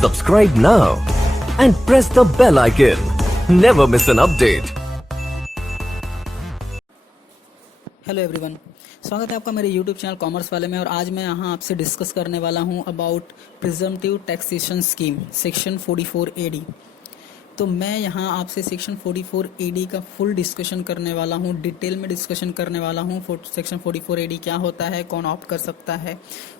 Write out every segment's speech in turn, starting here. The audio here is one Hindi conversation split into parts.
Subscribe now and press the bell icon. Never miss an update. Hello everyone, स्वागत है आपका मेरे यूट्यूब चैनल कॉमर्स वाले में। और आज मैं यहाँ आपसे डिस्कस करने वाला हूँ about presumptive taxation scheme section 44 AD। तो मैं यहाँ आपसे सेक्शन 44 AD का फुल डिस्कशन करने वाला हूँ, डिटेल में डिस्कशन करने वाला हूँ। सेक्शन 44 AD क्या होता है, कौन ऑप्ट कर सकता है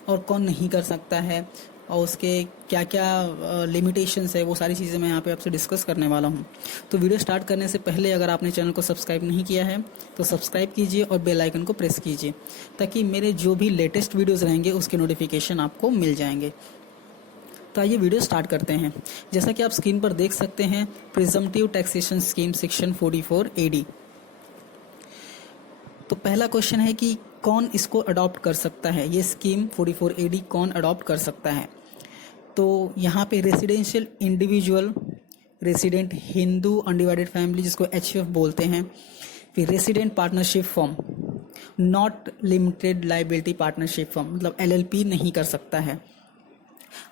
और कौन नहीं कर सकता है, और उसके क्या क्या लिमिटेशंस है, वो सारी चीज़ें मैं यहाँ पे आपसे डिस्कस करने वाला हूँ। तो वीडियो स्टार्ट करने से पहले अगर आपने चैनल को सब्सक्राइब नहीं किया है तो सब्सक्राइब कीजिए और बेल आइकन को प्रेस कीजिए, ताकि मेरे जो भी लेटेस्ट वीडियोज़ रहेंगे उसके नोटिफिकेशन आपको मिल जाएंगे। तो आइए वीडियो स्टार्ट करते हैं। जैसा कि आप स्क्रीन पर देख सकते हैं, presumptive taxation scheme section 44 AD। तो पहला क्वेश्चन है कि कौन इसको अडॉप्ट कर सकता है, ये स्कीम 44 AD कौन अडॉप्ट कर सकता है। तो यहाँ पे residential individual, resident Hindu undivided family जिसको HF बोलते हैं, फिर resident partnership firm, not limited liability partnership firm, मतलब LLP नहीं कर सकता है।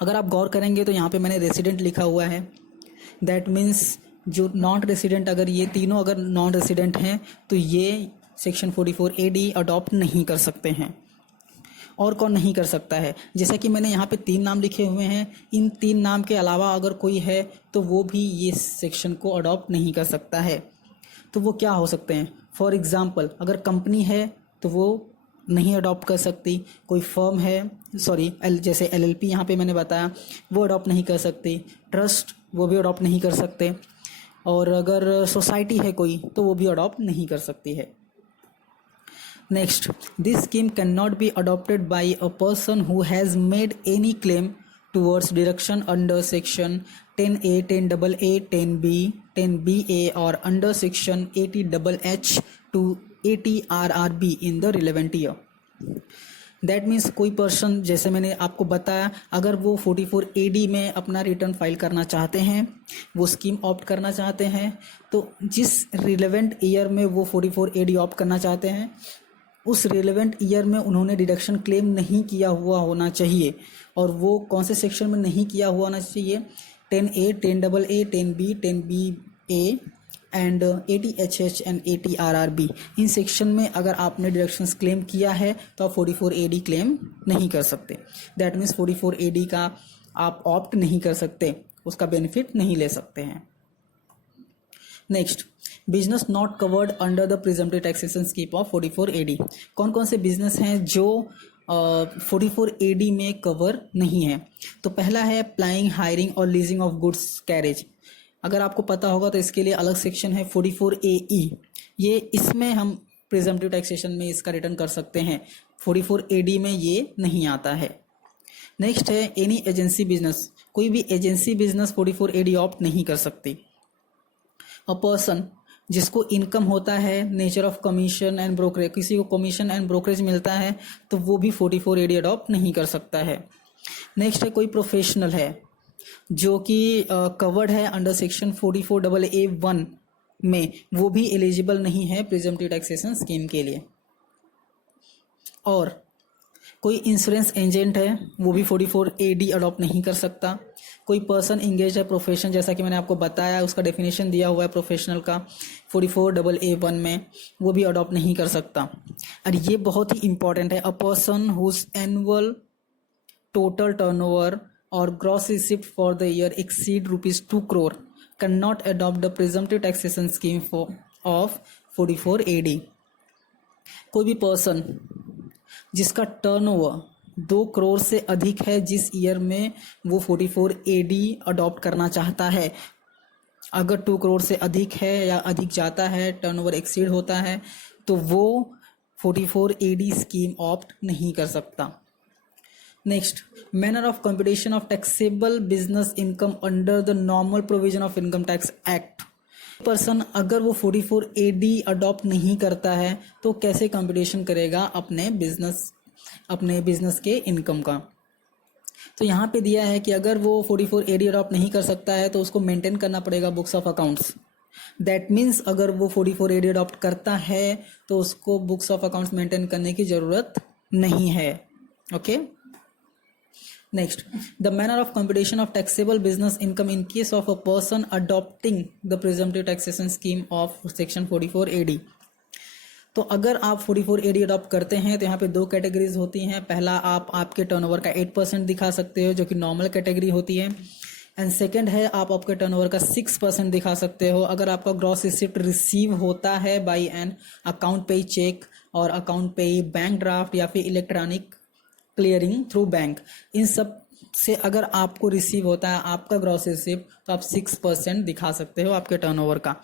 अगर आप गौर करेंगे तो यहाँ पे मैंने रेसिडेंट लिखा हुआ है, दैट मीन्स जो नॉन रेसिडेंट, अगर ये तीनों अगर नॉन रेसिडेंट हैं तो ये सेक्शन 44 AD अडॉप्ट नहीं कर सकते हैं। और कौन नहीं कर सकता है, जैसा कि मैंने यहाँ पे 3 नाम लिखे हुए हैं, इन 3 नाम के अलावा अगर कोई है तो वो भी ये सेक्शन को अडॉप्ट नहीं कर सकता है। तो वो क्या हो सकते हैं, फॉर एग्ज़ाम्पल अगर कंपनी है तो वो नहीं अडॉप्ट कर सकती, कोई फर्म है जैसे LLP यहाँ पे मैंने बताया वो अडॉप्ट नहीं कर सकती, ट्रस्ट वो भी अडॉप्ट नहीं कर सकते, और अगर सोसाइटी है कोई तो वो भी अडॉप्ट नहीं कर सकती है। Next, this scheme can not be adopted by a person who has made any claim towards deduction under section 10A, 10AA, 10B, 10BA or under section 80HH to 80RRB in the relevant year. That means कोई पर्सन, जैसे मैंने आपको बताया, अगर वो 44 AD में अपना रिटर्न फाइल करना चाहते हैं, वो स्कीम ऑप्ट करना चाहते हैं, तो जिस रिलेवेंट ईयर में वो 44 AD ऑप्ट करना चाहते हैं उस रिलेवेंट ईयर में उन्होंने डिडक्शन क्लेम नहीं किया हुआ होना चाहिए। और वो कौन से सेक्शन में नहीं किया हुआ होना चाहिए, 10A, 10AA, 10B, 10BA and 80HH and 80RRB, in section में अगर आपने डिडक्शंस क्लेम किया है तो आप 44 AD क्लेम नहीं कर सकते। दैट मीन्स 44 AD का आप ऑप्ट नहीं कर सकते, उसका बेनिफिट नहीं ले सकते हैं। Next, business not covered under the presumptive taxation scheme of 44 AD। कौन कौन से बिजनेस हैं जो 44 AD में कवर नहीं है। तो पहला है अप्लाइंग, हायरिंग और लीजिंग ऑफ गुड्स कैरेज। अगर आपको पता होगा तो इसके लिए अलग सेक्शन है 44 AE, ये इसमें हम प्रिजम्पटिव टैक्सेशन में इसका रिटर्न कर सकते हैं। 44 AD में ये नहीं आता है। नेक्स्ट है एनी एजेंसी बिजनेस, कोई भी एजेंसी बिजनेस 44 AD ऑप्ट नहीं कर सकती। अ पर्सन जिसको इनकम होता है nature of commission and brokerage, किसी को कमीशन एंड ब्रोकरेज मिलता है तो वो भी 44 AD अडॉप्ट नहीं कर सकता है। नेक्स्ट है कोई प्रोफेशनल है जो कि कवर्ड है अंडर सेक्शन 44AA1 में, वो भी एलिजिबल नहीं है प्रिजम्पटिव टैक्सेशन स्कीम के लिए। और कोई इंश्योरेंस एजेंट है वो भी 44 AD अडॉप्ट नहीं कर सकता। कोई पर्सन इंगेज है प्रोफेशन, जैसा कि मैंने आपको बताया उसका डेफिनेशन दिया हुआ है प्रोफेशनल का 44AA1 में, वो भी अडॉप्ट नहीं कर सकता। और ये बहुत ही इंपॉर्टेंट है, a person whose annual total turnover or gross receipt for the year exceed ₹2 crore can not adopt the presumptive taxation scheme of 44 AD। कोई भी पर्सन जिसका टर्नओवर 2 करोड़ से अधिक है जिस ईयर में वो 44 AD अडॉप्ट करना चाहता है, अगर 2 करोड़ से अधिक है या अधिक जाता है, टर्नओवर एक्सीड होता है, तो वो 44 AD स्कीम ऑप्ट नहीं कर सकता। Next, manner of computation of taxable business income under the normal provision of income tax act. Person अगर वो 44 AD अडॉप्ट नहीं करता है तो कैसे कंप्यूटेशन करेगा अपने बिजनेस के इनकम का। तो यहाँ पे दिया है कि अगर वो 44 AD अडॉप्ट नहीं कर सकता है तो उसको मेंटेन करना पड़ेगा books of accounts. That means अगर वो 44 AD अडॉप्ट करता है तो उसको बुक्स ऑफ अकाउंट्स मेंटेन करने की ज़रूरत नहीं है। Okay, Next, the manner of computation of taxable business income in case of a person adopting the presumptive taxation scheme of section 44AD. तो अगर आप 44AD अडॉप्ट करते हैं तो यहाँ पे दो कैटेगरीज होती हैं. पहला, आप आपके टर्नओवर का 8% दिखा सकते हो जो कि नॉर्मल कैटेगरी होती है. एंड सेकंड है, आप आपके टर्नओवर का 6% दिखा सकते हो अगर आपका ग्रॉस रिसिप्ट रिसीव होता है बाय एन अकाउंट पे चेक और अकाउंट पे बैंक ड्राफ्ट या फिर इलेक्ट्रॉनिक क्लियरिंग थ्रू बैंक. इन सब से अगर आपको रिसीव होता है आपका ग्रॉस रिसिप्ट तो आप 6% दिखा सकते हो आपके टर्नओवर का.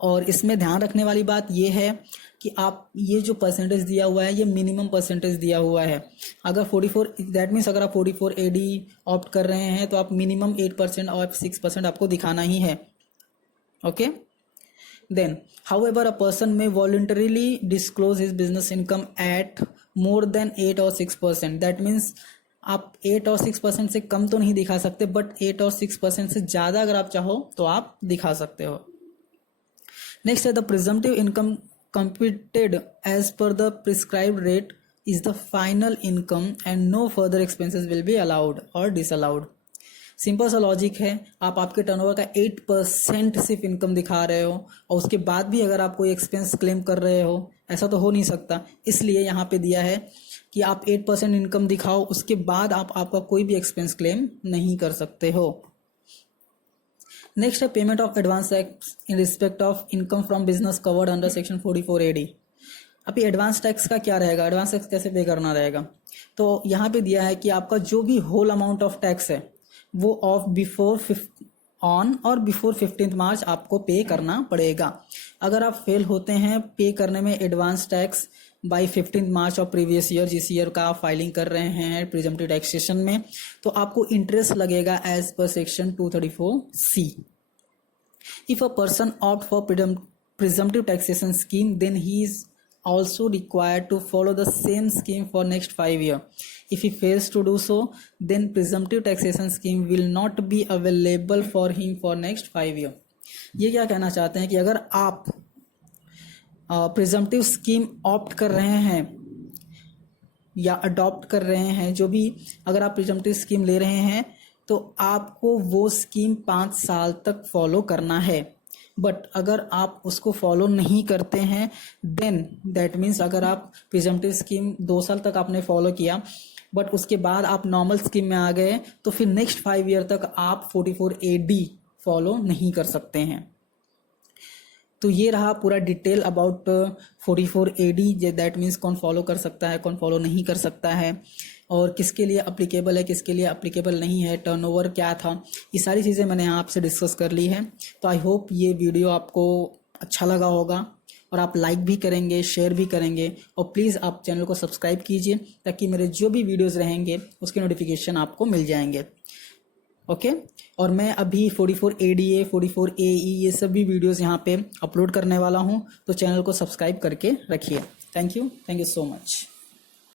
और इसमें ध्यान रखने वाली बात यह है कि आप ये जो परसेंटेज दिया हुआ है ये मिनिमम परसेंटेज दिया हुआ है. अगर 44 दैट मीन्स अगर आप 44AD ऑप्ट कर रहे हैं तो आप मिनिमम 8% और 6% आपको दिखाना ही है. Okay. Then, however, a person may voluntarily disclose his business income at more than 8 or 6%. That means आप 8 और 6% से कम तो नहीं दिखा सकते, बट 8 और 6% से ज़्यादा अगर आप चाहो तो आप दिखा सकते हो. नेक्स्ट है, the presumptive income computed as per the prescribed rate is the final income and no further expenses will be allowed or disallowed. Simple सा लॉजिक है. आप आपके टर्नओवर का 8% सिर्फ इनकम दिखा रहे हो और उसके बाद भी अगर आप कोई एक्सपेंस क्लेम कर रहे हो, ऐसा तो हो नहीं सकता. इसलिए यहाँ पे दिया है कि आप 8% इनकम दिखाओ, उसके बाद आप आपका कोई भी एक्सपेंस क्लेम नहीं कर सकते हो. नेक्स्ट है, payment of advance tax in respect of income from business covered under section 44AD. अभी एडवांस टैक्स का क्या रहेगा, एडवांस टैक्स कैसे पे करना रहेगा. तो यहाँ पे दिया है कि आपका जो भी होल अमाउंट ऑफ टैक्स है वो ऑफ ऑन और बिफोर 15 मार्च आपको पे करना पड़ेगा. अगर आप फेल होते हैं पे करने में advance tax bye 15 March of previous year, जिस ईयर का आप फाइलिंग कर रहे हैं प्रिजम्पटिव टैक्सेशन में, तो आपको इंटरेस्ट लगेगा एज पर section 234C. If a person opt for presumptive taxation scheme, then he is also required to follow the same scheme for next 5 years. If he fails to do so, then presumptive taxation scheme will not be available for him for next 5 years. ये क्या कहना चाहते हैं कि अगर आप प्रिजम्पटिव स्कीम ऑप्ट कर रहे हैं या अडॉप्ट कर रहे हैं, जो भी अगर आप प्रिजम्पटिव स्कीम ले रहे हैं तो आपको वो स्कीम 5 साल तक फॉलो करना है. बट अगर आप उसको फॉलो नहीं करते हैं देन दैट मीन्स अगर आप प्रिजम्पटिव स्कीम 2 साल तक आपने फॉलो किया बट उसके बाद आप नॉर्मल स्कीम में आ गए तो फिर नेक्स्ट 5 ईयर तक आप 44AD फॉलो नहीं कर सकते हैं. तो ये रहा पूरा detail about 44AD. That means कौन फॉलो कर सकता है, कौन फॉलो नहीं कर सकता है और किसके लिए अप्लीकेबल है, किसके लिए अप्लीकेबल नहीं है, टर्नओवर क्या था, ये सारी चीज़ें मैंने यहाँ आपसे डिस्कस कर ली है. तो आई होप ये वीडियो आपको अच्छा लगा होगा और आप लाइक भी करेंगे, शेयर भी करेंगे और प्लीज़ आप चैनल को सब्सक्राइब कीजिए ताकि मेरे जो भी वीडियोज़ रहेंगे उसके नोटिफिकेशन आपको मिल जाएंगे. ओके. और मैं अभी 44ADA 44AE ये सभी वीडियोज़ यहाँ पे अपलोड करने वाला हूँ, तो चैनल को सब्सक्राइब करके रखिए. Thank you so much.